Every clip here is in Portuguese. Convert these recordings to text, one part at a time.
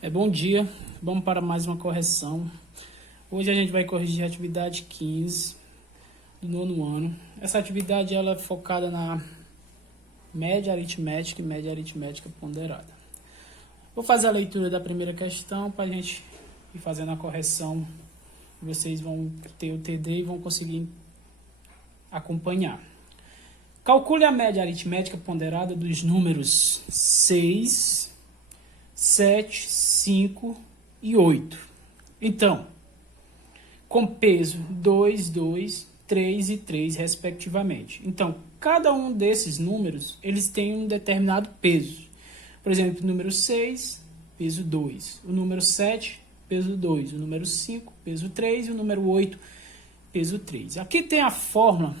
Bom dia, vamos para mais uma correção. Hoje a gente vai corrigir a atividade 15 do nono ano. Essa atividade ela é focada na média aritmética e média aritmética ponderada. Vou fazer a leitura da primeira questão para a gente ir fazendo a correção. Vocês vão ter o TD e vão conseguir acompanhar. Calcule a média aritmética ponderada dos números 6, 7, 5 e 8. Então, com peso 2, 2, 3 e 3, respectivamente. Então, cada um desses números, eles têm um determinado peso. Por exemplo, o número 6, peso 2. O número 7, peso 2. O número 5, peso 3. E o número 8, peso 3. Aqui tem a fórmula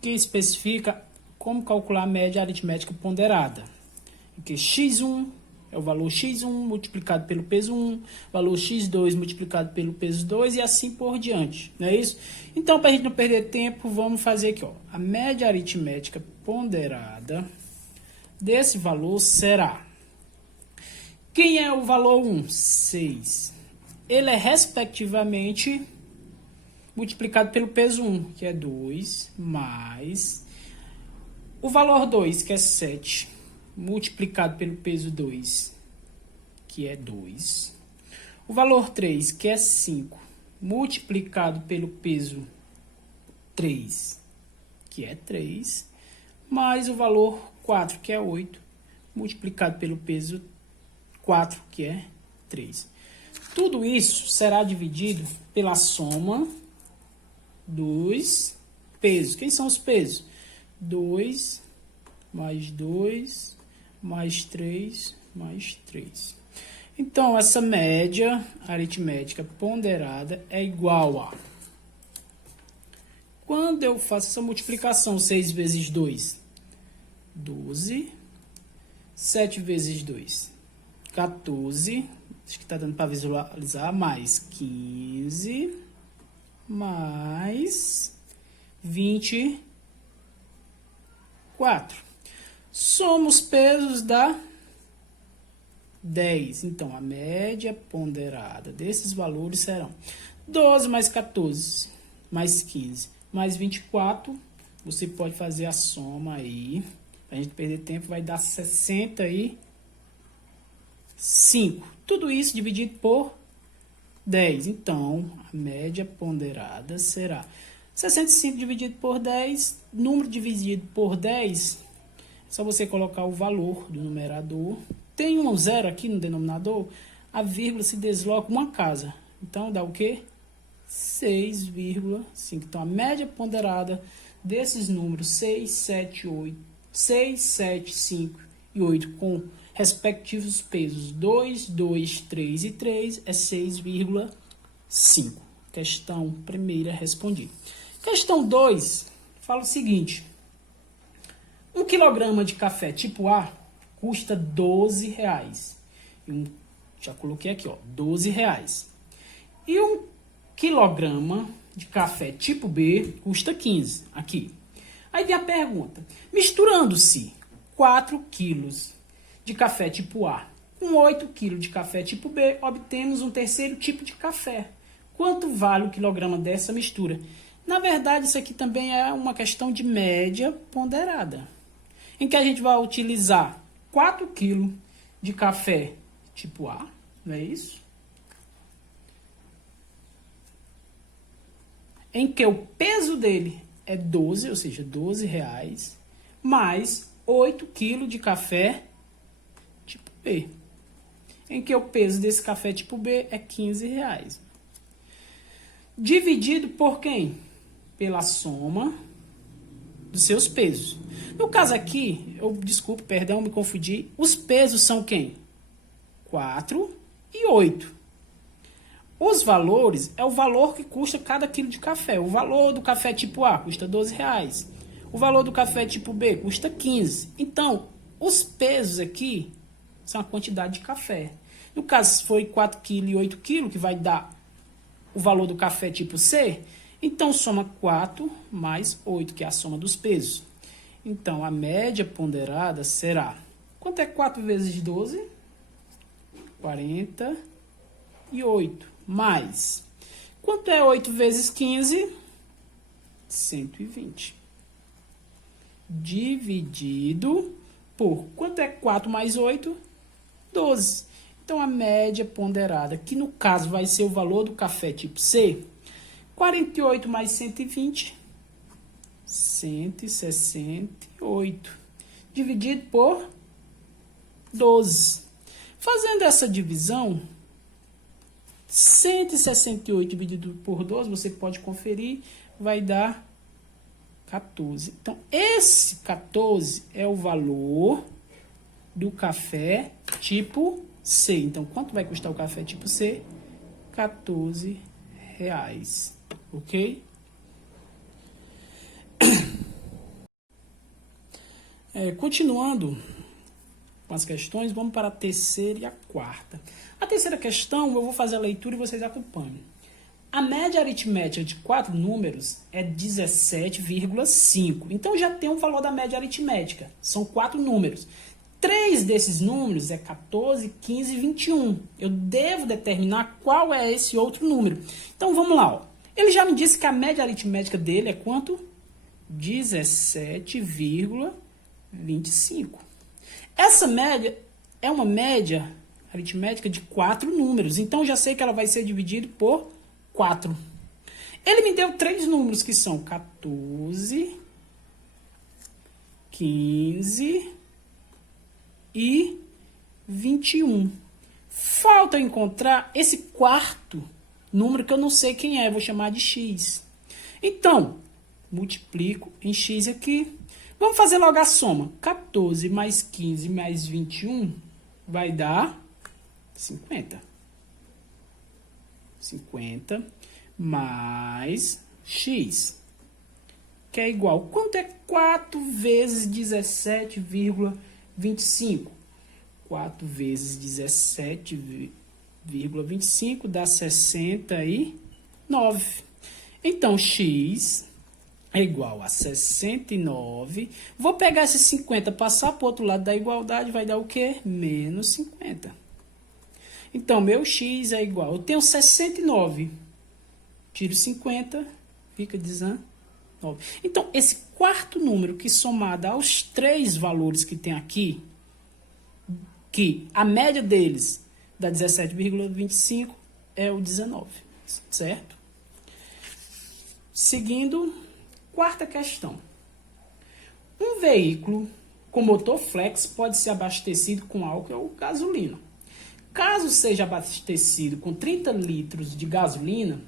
que especifica como calcular a média aritmética ponderada. Em que x1 é o valor x1 multiplicado pelo peso 1, valor x2 multiplicado pelo peso 2 e assim por diante, não é isso? Então, para a gente não perder tempo, vamos fazer aqui, ó. A média aritmética ponderada desse valor será... Quem é o valor 1? 6. Ele é, respectivamente, multiplicado pelo peso 1, que é 2, mais... O valor 2, que é 7, multiplicado pelo peso 2, que é 2. O valor 3, que é 5, multiplicado pelo peso 3, que é 3, mais o valor 4, que é 8, multiplicado pelo peso 4, que é 3. Tudo isso será dividido pela soma dos pesos. Quem são os pesos? 2 mais 2 mais 3 mais 3. Então, essa média aritmética ponderada é igual a... Quando eu faço essa multiplicação, 6 vezes 2, 12. 7 vezes 2, 14. Acho que está dando para visualizar. Mais 15. Mais 24. Soma os pesos dá 10. Então, a média ponderada desses valores serão 12 mais 14, mais 15, mais 24. Você pode fazer a soma aí. Para a gente perder tempo, vai dar 65. Tudo isso dividido por 10. Então, a média ponderada será 65 dividido por 10. Número dividido por 10, é só você colocar o valor do numerador. Tem um zero aqui no denominador, a vírgula se desloca uma casa. Então, dá o quê? 6,5. Então, a média ponderada desses números 6, 7, 8, 6, 7, 5 e 8, com respectivos pesos 2, 2, 3 e 3, é 6,5. Questão primeira respondida. Questão 2 fala o seguinte: 1 quilograma de café tipo A custa R$12. Já coloquei aqui, ó, R$12. E 1 quilograma de café tipo B custa 15, aqui. Aí vem a pergunta: misturando-se 4 quilos de café tipo A com 8 quilos de café tipo B, obtemos um terceiro tipo de café. Quanto vale o quilograma dessa mistura? Na verdade, isso aqui também é uma questão de média ponderada, em que a gente vai utilizar 4 kg de café tipo A, não é isso? Em que o peso dele é 12, ou seja, R$12, mais 8 kg de café tipo B, em que o peso desse café tipo B é R$15. Dividido por quem? Pela soma dos seus pesos. No caso aqui, me confundi. Os pesos são quem? 4 e 8. Os valores é o valor que custa cada quilo de café. O valor do café tipo A custa R$12. O valor do café tipo B custa 15. Então, os pesos aqui são a quantidade de café. No caso, se foi 4 kg e 8 kg, que vai dar o valor do café tipo C, então soma 4 mais 8, que é a soma dos pesos. Então, a média ponderada será... Quanto é 4 vezes 12? 48. Mais. Quanto é 8 vezes 15? 120. Dividido por... Quanto é 4 mais 8? 12. Então, a média ponderada, que no caso vai ser o valor do café tipo C, 48 mais 120, 168. Dividido por 12. Fazendo essa divisão, 168 dividido por 12, você pode conferir, vai dar 14. Então, esse 14 é o valor do café tipo C. Então, quanto vai custar o café tipo C? R$14. Ok? Continuando com as questões, vamos para a terceira e a quarta. A terceira questão, eu vou fazer a leitura e vocês acompanham. A média aritmética de 4 números é 17,5. Então, já tem um valor da média aritmética. São 4 números. 3 desses números é 14, 15 e 21. Eu devo determinar qual é esse outro número. Então, vamos lá. Ó. Ele já me disse que a média aritmética dele é quanto? 17,25. Essa média é uma média aritmética de 4 números. Então, já sei que ela vai ser dividida por 4. Ele me deu 3 números que são 14, 15 e 21. Falta encontrar esse quarto número que eu não sei quem é, vou chamar de x. Então, multiplico em x aqui. Vamos fazer logo a soma. 14 mais 15 mais 21 vai dar 50. 50 mais x, que é igual. Quanto é 4 vezes 17,25? 4 vezes 17,25 dá 69. Então, x é igual a 69. Vou pegar esse 50, passar para o outro lado da igualdade, vai dar o quê? Menos 50. Então, meu x é igual... Eu tenho 69. Tiro 50, fica 19. Então, esse quarto número que somado aos 3 valores que tem aqui, que a média deles dá 17,25, é o 19, certo? Seguindo, quarta questão. Um veículo com motor flex pode ser abastecido com álcool ou gasolina. Caso seja abastecido com 30 litros de gasolina,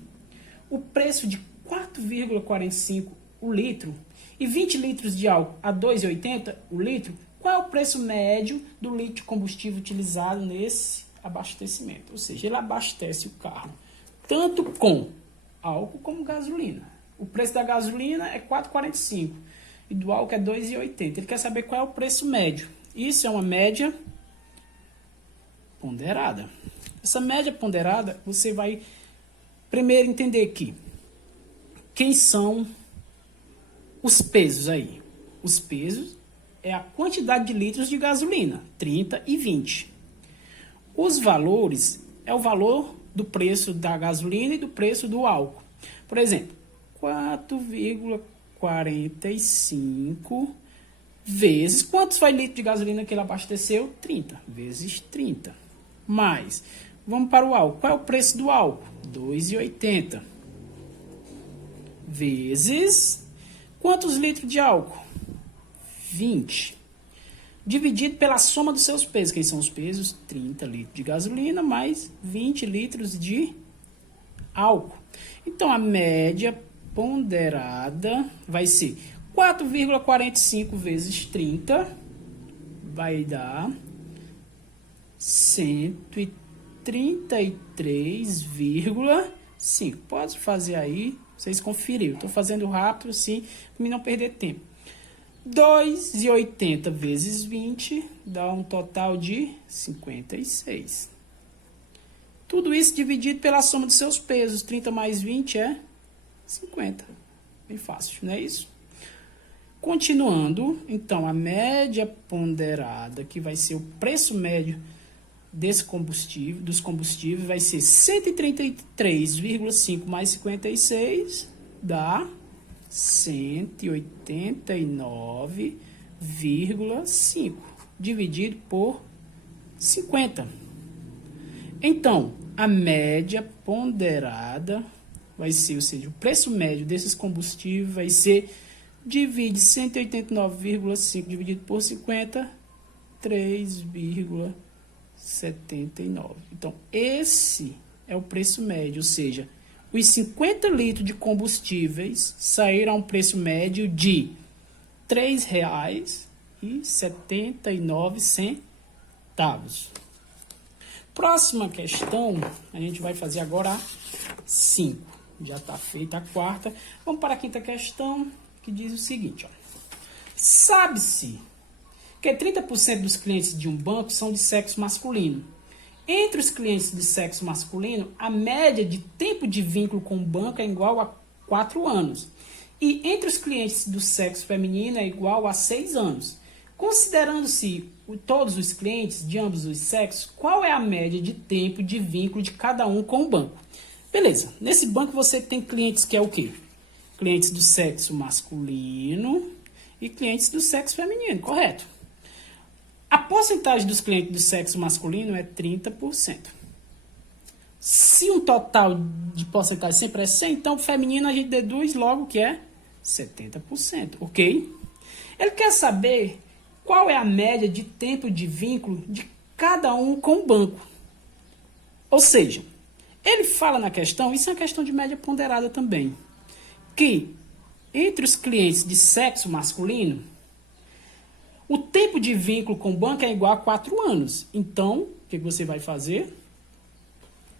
o preço de 4,45 o litro e 20 litros de álcool a 2,80 o litro, qual é o preço médio do litro de combustível utilizado nesse abastecimento? Ou seja, ele abastece o carro tanto com álcool como gasolina. O preço da gasolina é 4,45 e do álcool é 2,80. Ele quer saber qual é o preço médio. Isso é uma média ponderada. Essa média ponderada, você vai primeiro entender aqui quem são os pesos aí. Os pesos é a quantidade de litros de gasolina, 30 e 20. Os valores é o valor do preço da gasolina e do preço do álcool. Por exemplo, 4,45 vezes... Quantos foi litro de gasolina que ele abasteceu? 30. Vezes 30. Mais... Vamos para o álcool. Qual é o preço do álcool? 2,80. Vezes... Quantos litros de álcool? 20. Dividido pela soma dos seus pesos. Quem são os pesos? 30 litros de gasolina mais 20 litros de álcool. Então, a média ponderada vai ser 4,45 vezes 30. Vai dar 133,5. Pode fazer aí, vocês conferiram. Estou fazendo rápido, assim, para mim não perder tempo. 2,80 vezes 20 dá um total de 56. Tudo isso dividido pela soma dos seus pesos. 30 mais 20 é 50. Bem fácil, não é isso? Continuando, então, a média ponderada, que vai ser o preço médio dos combustíveis vai ser 133,5 mais 56 dá 189,5 dividido por 50. Então, a média ponderada vai ser, ou seja, o preço médio desses combustíveis vai ser, divide 189,5 dividido por 50, 3,79. Então, esse é o preço médio, ou seja, os 50 litros de combustíveis saíram a um preço médio de R$ 3,79. Próxima questão, a gente vai fazer agora a 5. Já está feita a quarta. Vamos para a quinta questão, que diz o seguinte. Sabe-se que 30% dos clientes de um banco são de sexo masculino. Entre os clientes de sexo masculino, a média de tempo de vínculo com o banco é igual a 4 anos. E entre os clientes do sexo feminino é igual a 6 anos. Considerando-se todos os clientes de ambos os sexos, qual é a média de tempo de vínculo de cada um com o banco? Beleza, nesse banco você tem clientes que é o quê? Clientes do sexo masculino e clientes do sexo feminino, correto? A porcentagem dos clientes do sexo masculino é 30%. Se um total de porcentagem sempre é 100, então o feminino a gente deduz logo que é 70%, ok? Ele quer saber qual é a média de tempo de vínculo de cada um com o banco. Ou seja, ele fala na questão, isso é uma questão de média ponderada também, que entre os clientes de sexo masculino, o tempo de vínculo com o banco é igual a 4 anos. Então, o que você vai fazer?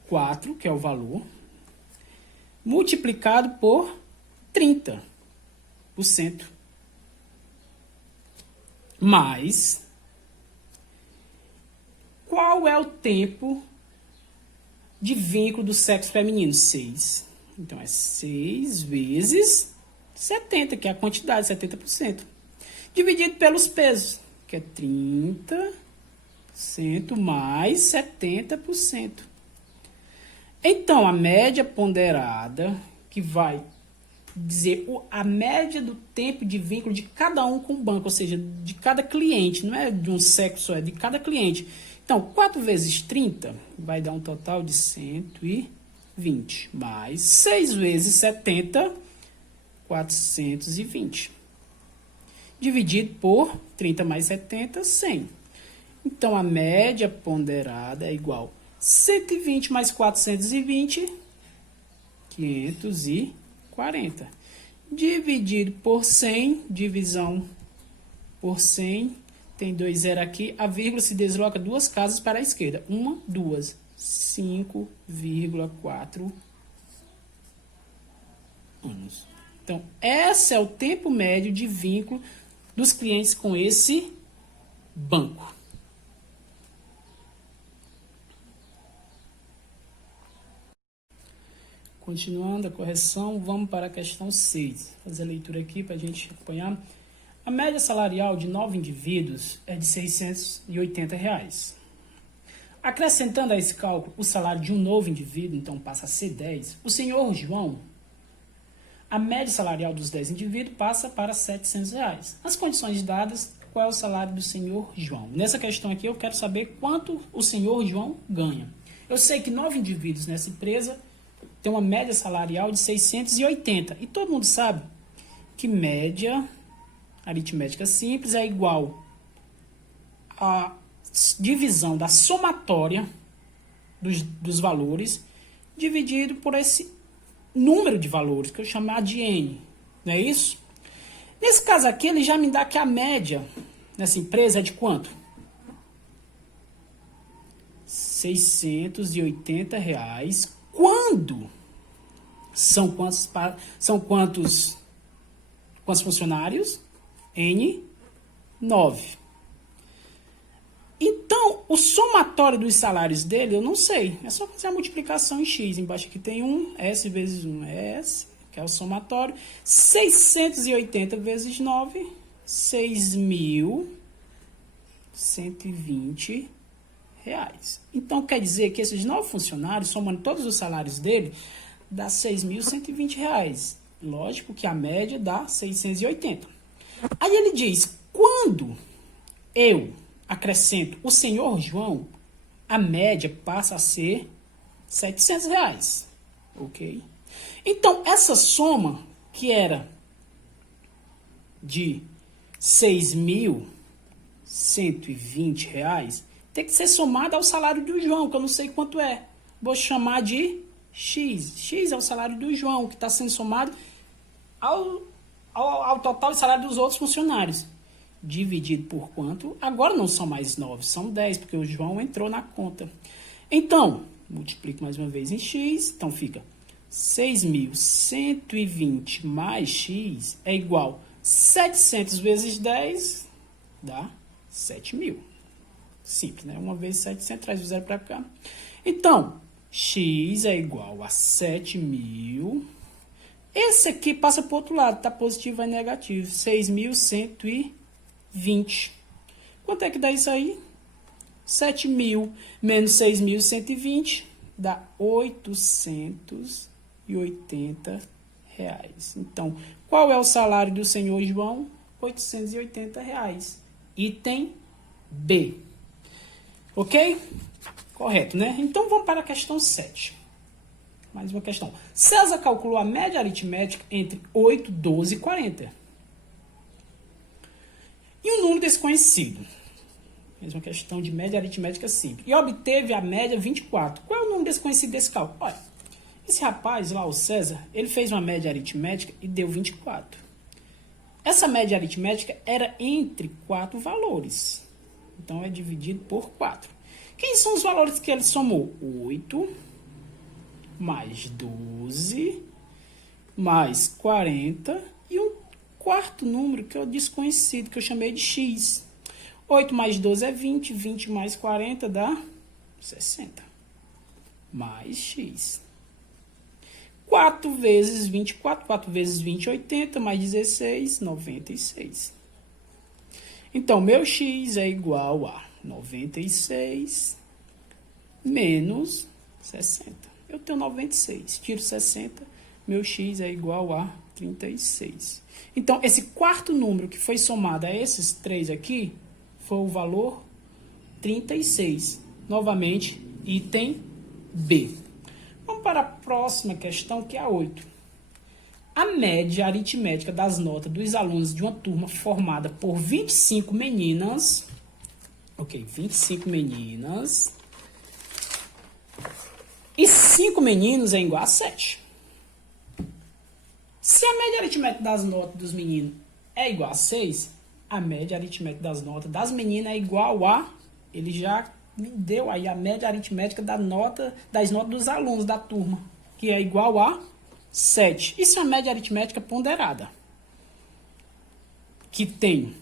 4, que é o valor, multiplicado por 30%. Mais, qual é o tempo de vínculo do sexo feminino? 6. Então, é 6 vezes 70, que é a quantidade, 70%. Dividido pelos pesos, que é 30% mais 70%. Então, a média ponderada, que vai dizer a média do tempo de vínculo de cada um com o banco, ou seja, de cada cliente, não é de um sexo, é de cada cliente. Então, 4 vezes 30 vai dar um total de 120, mais 6 vezes 70, 420. Dividido por 30 mais 70, 100. Então, a média ponderada é igual a 120 mais 420, 540. Dividido por 100, divisão por 100, tem 2 zero aqui, a vírgula se desloca 2 casas para a esquerda. 1, 2, 5,4 anos. Então, esse é o tempo médio de vínculo dos clientes com esse banco. Continuando a correção, vamos para a questão 6. Vou fazer a leitura aqui para a gente acompanhar. A média salarial de 9 indivíduos é de R$ 680. Acrescentando a esse cálculo o salário de um novo indivíduo, então passa a ser 10, o senhor João, a média salarial dos 10 indivíduos passa para R$ 700. As condições dadas, qual é o salário do senhor João? Nessa questão aqui eu quero saber quanto o senhor João ganha. Eu sei que 9 indivíduos nessa empresa tem uma média salarial de 680. E todo mundo sabe que média aritmética simples é igual a divisão da somatória dos valores dividido por esse número de valores, que eu chamar de N. Não é isso? Nesse caso aqui, ele já me dá que a média nessa empresa é de quanto? R$ 680. Quando são quantos funcionários? N, 9. Então, o somatório dos salários dele, eu não sei. É só fazer a multiplicação em X. Embaixo aqui tem 1, S vezes 1 é S, que é o somatório. 680 vezes 9, 6.120 reais. Então, quer dizer que esses 9 funcionários, somando todos os salários dele, dá R$ 6.120 reais. Lógico que a média dá 680. Aí ele diz, quando eu acrescento o senhor João, a média passa a ser R$ 700 reais. Ok? Então, essa soma, que era de R$ 6.120 reais, tem que ser somada ao salário do João, que eu não sei quanto é. Vou chamar de X. X é o salário do João, que está sendo somado ao total de salário dos outros funcionários. Dividido por quanto? Agora não são mais 9, são 10, porque o João entrou na conta. Então, multiplico mais uma vez em X, então fica 6.120 mais X é igual a 700 vezes 10, dá 7.000. Simples, né? Uma vez 700, traz o zero para cá. Então, X é igual a 7.000. Esse aqui passa para o outro lado, tá positivo e negativo. 6.120. Quanto é que dá isso aí? 7.000 menos 6.120 dá 880 reais. Então, qual é o salário do senhor João? 880 reais. Item B. Ok? Correto, né? Então, vamos para a questão 7. Mais uma questão. César calculou a média aritmética entre 8, 12 e 40. E um número desconhecido. Mesma questão de média aritmética simples. E obteve a média 24. Qual é o número desconhecido desse cálculo? Olha, esse rapaz lá, o César, ele fez uma média aritmética e deu 24. Essa média aritmética era entre 4 valores. Então, é dividido por 4. Quem são os valores que ele somou? 8, mais 12, mais 40 e um quarto número que é o desconhecido, que eu chamei de X. 8 mais 12 é 20, 20 mais 40 dá 60, mais X. 4 vezes 24, 4 vezes 20, 80, mais 16, 96. Então, meu X é igual a 96 menos 60. Eu tenho 96, tiro 60, meu X é igual a 36. Então, esse quarto número que foi somado a esses 3 aqui, foi o valor 36. Novamente, item B. Vamos para a próxima questão, que é a 8. A média aritmética das notas dos alunos de uma turma formada por 25 meninas, 25 meninas, e 5 meninos é igual a 7. Se a média aritmética das notas dos meninos é igual a 6, a média aritmética das notas das meninas é igual a... Ele já me deu aí a média aritmética das notas dos alunos da turma, que é igual a 7. Isso é uma média aritmética ponderada, que tem...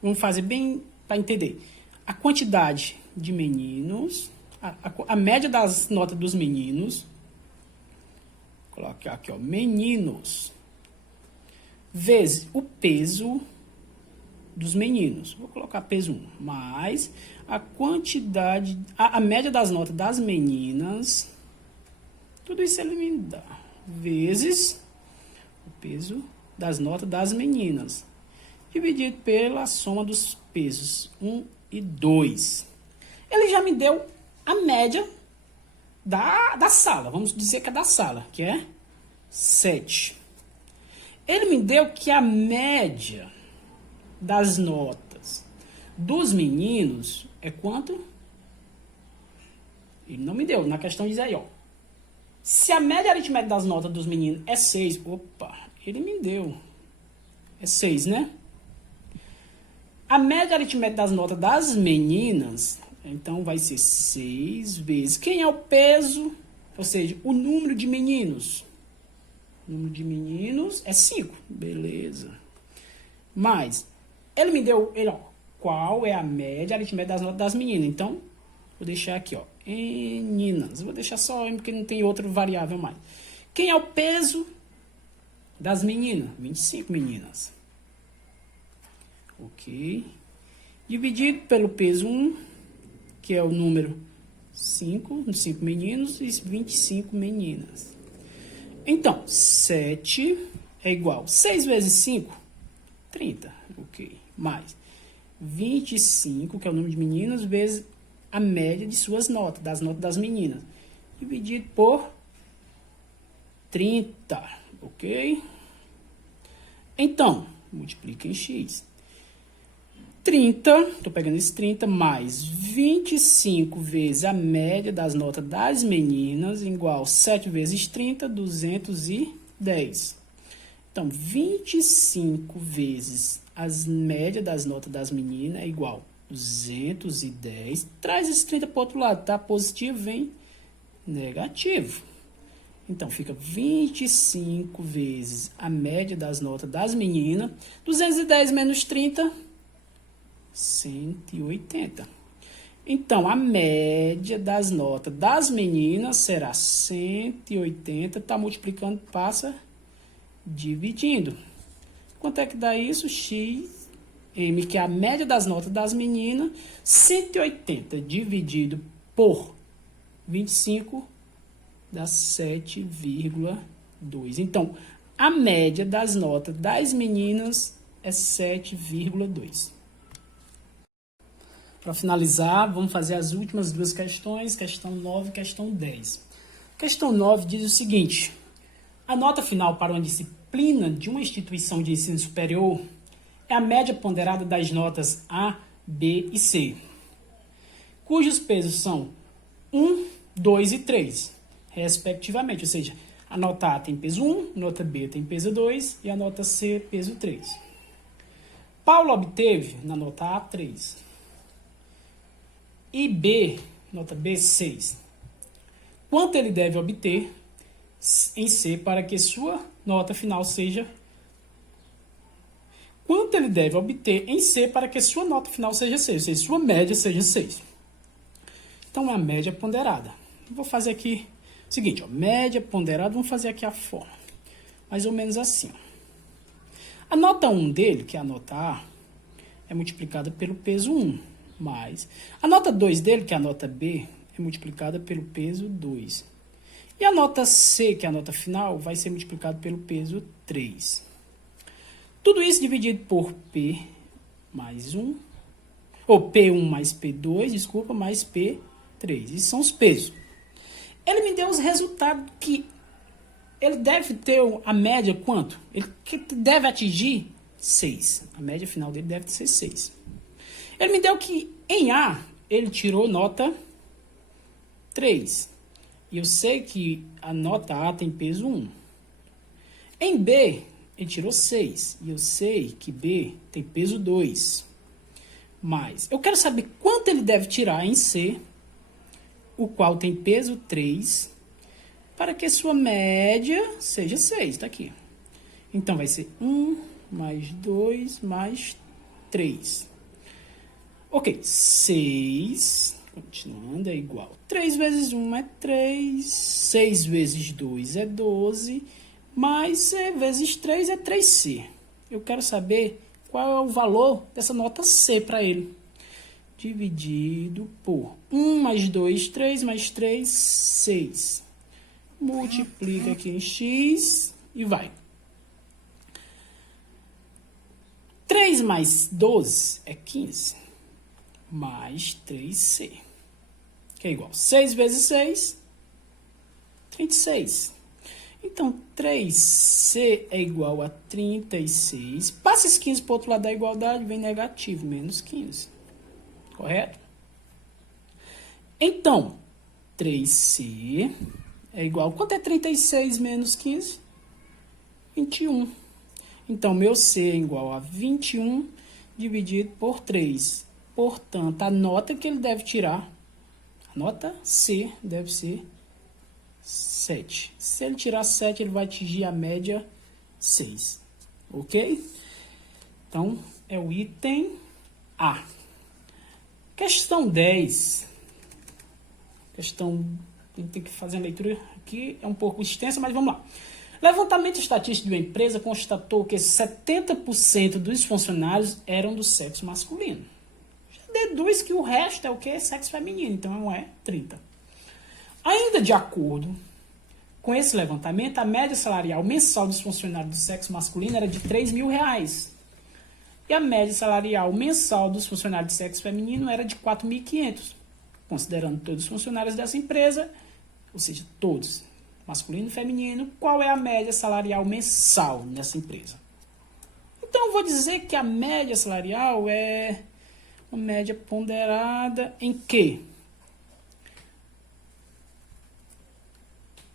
Vamos fazer bem para entender. A quantidade de meninos, a média das notas dos meninos, coloque aqui, ó, meninos, vezes o peso dos meninos. Vou colocar peso 1, mais a quantidade, a média das notas das meninas, tudo isso ele me dá, vezes o peso das notas das meninas, dividido pela soma dos pesos 1 e 2. Ele já me deu a média da sala, vamos dizer que é da sala, que é 7. Ele me deu que a média das notas dos meninos é quanto? Ele não me deu, na questão diz aí, ó. Se a média aritmética das notas dos meninos é 6, opa, ele me deu. É 6, né? A média aritmética das notas das meninas, então vai ser 6 vezes. Quem é o peso? Ou seja, o número de meninos. O número de meninos é 5. Beleza. Mas, ele me deu, qual é a média aritmética das notas das meninas. Então, vou deixar aqui, ó, meninas. Vou deixar só M, porque não tem outra variável mais. Quem é o peso das meninas? 25 meninas. Ok. dividido pelo peso 1, que é o número 5 meninos e 25 meninas. Então, 7 é igual a 6 vezes 5, 30, ok. Mais 25, que é o número de meninos, vezes a média de suas notas, das notas das meninas, dividido por 30, ok? Então, multiplica em x. 30, estou pegando esse 30, mais 25 vezes a média das notas das meninas, igual 7 vezes 30, 210. Então, 25 vezes as médias das notas das meninas é igual a 210. Traz esse 30 para o outro lado, tá? Positivo vem negativo. Então, fica 25 vezes a média das notas das meninas. 210 menos 30, 180. Então, a média das notas das meninas será 180. Tá multiplicando, passa dividindo. Quanto é que dá isso? X, M, que é a média das notas das meninas. 180 dividido por 25 dá 7,2. Então, a média das notas das meninas é 7,2. Para finalizar, vamos fazer as últimas duas questões, questão 9 e questão 10. Questão 9 diz o seguinte: a nota final para uma disciplina de uma instituição de ensino superior é a média ponderada das notas A, B e C, cujos pesos são 1, 2 e 3, respectivamente. Ou seja, a nota A tem peso 1, a nota B tem peso 2 e a nota C peso 3. Paulo obteve na nota A 3 e B, nota B, 6. Quanto ele deve obter em C para que sua nota final seja... Quanto ele deve obter em C para que sua nota final seja 6, ou seja, sua média seja 6. Então, a média ponderada. Vou fazer aqui o seguinte, ó, média ponderada, vamos fazer aqui a forma. Mais ou menos assim. Ó. A nota 1 dele, que é a nota A, é multiplicada pelo peso 1. Mais a nota 2 dele, que é a nota B, é multiplicada pelo peso 2. E a nota C, que é a nota final, vai ser multiplicada pelo peso 3. Tudo isso dividido por P mais 1, ou P1 mais P2, desculpa, mais P3. Esses são os pesos. Ele me deu os resultados que ele deve ter a média quanto? Ele deve atingir 6. A média final dele deve ser 6. Ele me deu que em A, ele tirou nota 3. E eu sei que a nota A tem peso 1. Em B, ele tirou 6. E eu sei que B tem peso 2. Mas eu quero saber quanto ele deve tirar em C, o qual tem peso 3, para que sua média seja 6. Está aqui. Então, vai ser 1 mais 2 mais 3. Ok, 6, continuando, é igual. 3 vezes 1 é 3, 6 vezes 2 é 12, mais C vezes 3 é 3C. Eu quero saber qual é o valor dessa nota C para ele. Dividido por 1 mais 2, 3 mais 3, 6. Multiplica aqui em x e vai. 3 mais 12 é 15. Mais 3C, que é igual a 6 vezes 6, 36. Então, 3C é igual a 36. Passa esse 15 para o outro lado da igualdade, vem negativo, menos 15. Correto? Então, 3C é igual... Quanto é 36 menos 15? 21. Então, meu C é igual a 21 dividido por 3. Portanto, a nota que ele deve tirar, a nota C, deve ser 7. Se ele tirar 7, ele vai atingir a média 6. Ok? Então, é o item A. Questão 10. Questão, tem que fazer a leitura aqui, é um pouco extensa, mas vamos lá. Levantamento estatístico de uma empresa constatou que 70% dos funcionários eram do sexo masculino. deduz que o resto é o que? Sexo feminino, então não é 30. Ainda de acordo com esse levantamento, a média salarial mensal dos funcionários do sexo masculino era de R$3.000. E a média salarial mensal dos funcionários do sexo feminino era de R$4.500. Considerando todos os funcionários dessa empresa, ou seja, todos, masculino e feminino, qual é a média salarial mensal nessa empresa? Então, eu vou dizer que a média salarial é uma média ponderada em quê?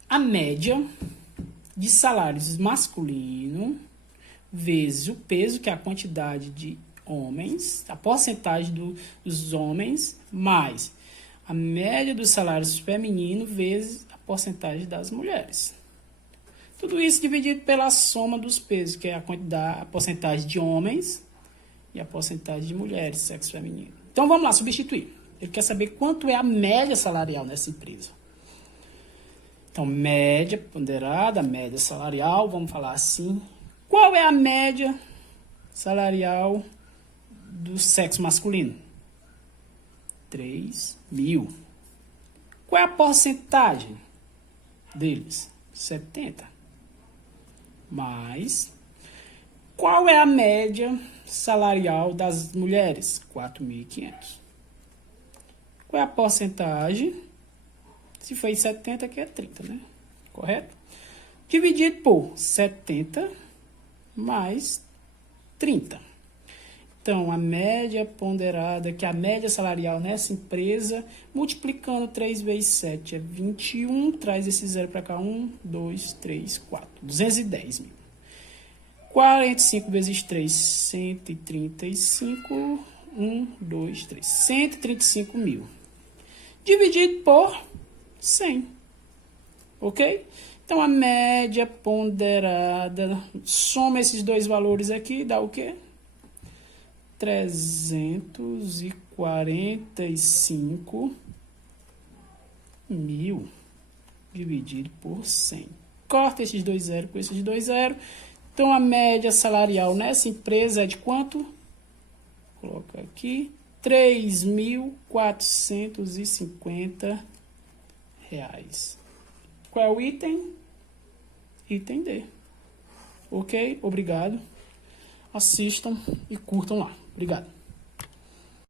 A média de salários masculino vezes o peso, que é a quantidade de homens, a porcentagem dos homens, mais a média dos salários femininos vezes a porcentagem das mulheres. Tudo isso dividido pela soma dos pesos, que é a quantidade, a porcentagem de homens e a porcentagem de mulheres, sexo feminino. Então vamos lá, substituir. Ele quer saber quanto é a média salarial nessa empresa. Então, média ponderada, média salarial, vamos falar assim. Qual é a média salarial do sexo masculino? 3.000. Qual é a porcentagem deles? 70. Mais, qual é a média salarial das mulheres? 4.500. Qual é a porcentagem? Se foi 70, aqui é 30, né? Correto? Dividido por 70 mais 30. Então, a média ponderada, que é a média salarial nessa empresa, multiplicando 3 vezes 7 é 21, traz esse zero para cá, 1, 2, 3, 4, 210 mil. 45 vezes 3, 135, 1, 2, 3, 135 mil. Dividido por 100, ok? Então, a média ponderada, soma esses dois valores aqui, dá o quê? 345 mil dividido por 100. Corta esses dois zeros com esses dois zeros. Então, a média salarial nessa empresa é de quanto? Vou colocar aqui. R$3.450. Qual é o item? Item D. Ok? Obrigado. Assistam e curtam lá. Obrigado.